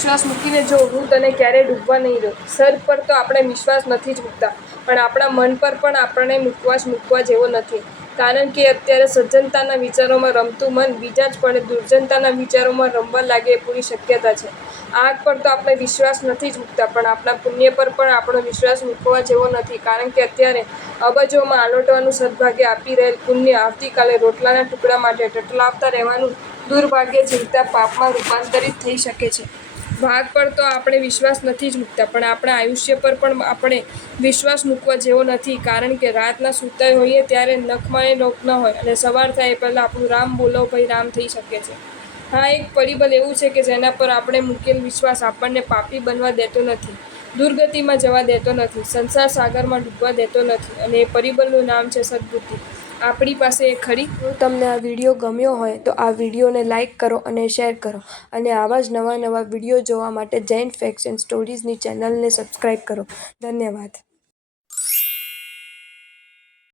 વિશ્વાસ મૂકીને જો હું તને ક્યારેય ડૂબવા નહીં દઉં. સર પર તો આપણે વિશ્વાસ નથી જ મૂકતા, પણ આપણા મન પર પણ આપણે મૂકવા જેવો નથી. કારણ કે અત્યારે સજ્જનતાના વિચારોમાં રમતું મન બીજા જ પળે દુર્જનતાના વિચારોમાં રમવા લાગે એ પૂરી શક્યતા છે. આગ પર તો આપણે વિશ્વાસ નથી જ મૂકતા, પણ આપણા પુણ્ય પર પણ આપણો વિશ્વાસ મૂકવા જેવો નથી. કારણ કે અત્યારે અબજોમાં આલોટવાનું સદભાગ્ય આપી રહેલ પુણ્ય આવતીકાલે રોટલાના ટુકડા માટે ટટલાવતા રહેવાનું દુર્ભાગ્ય ઝીલતા પાપમાં રૂપાંતરિત થઈ શકે છે. ભાગ પર તો આપણે વિશ્વાસ નથી જ મૂકતા, પણ આપણા આયુષ્ય પર પણ આપણે વિશ્વાસ મૂકવા જેવો નથી. કારણ કે રાતના સૂતા હોઈએ ત્યારે નખમાં ન હોય અને સવાર થાય એ પહેલાં આપણું રામ બોલો ભાઈ રામ થઈ શકે છે. હા, એક પરિબળ એવું છે કે જેના પર આપણે મૂકેલ વિશ્વાસ આપણને પાપી બનવા દેતો નથી, દુર્ગતિમાં જવા દેતો નથી, સંસાર સાગરમાં ડૂબવા દેતો નથી, અને એ પરિબળનું નામ છે સદ્બુદ્ધિ. આપણી પાસે એ ખરી. જો તમને આ વિડીયો ગમ્યો હોય તો આ વિડીયોને લાઇક કરો અને શેર કરો, અને આવા જ નવા વિડીયો જોવા માટે જૈન ફેક્ટ્સ એન્ડ સ્ટોરીઝની ચેનલને સબસ્ક્રાઈબ કરો. ધન્યવાદ.